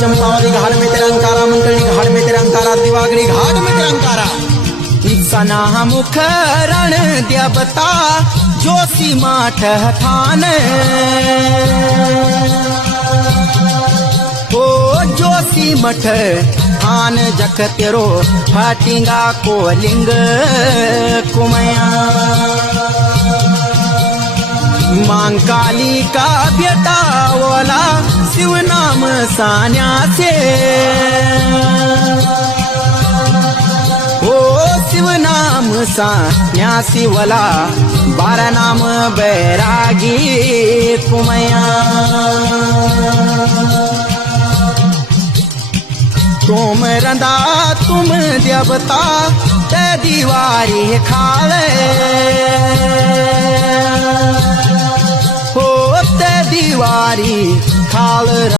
चंपावली घाट में तिरंकारा, मंडली घाट में तिरंकारा, दिवागरी घाट में तिरंकारा। सना मुख रण देवता जोशी माठ ठान, ओ जोशी मठ ठान जख तेरो फाटिंगा को लिंग कुमया। मां काली का बेटा वाला शिव नाम सान्या से, ओ शिव नाम सान्यासी वाला 12 नाम बैरागी कुमया। तुम रंदा तुम देवता ते दीवारी खाले, हो ते दीवारी खाल।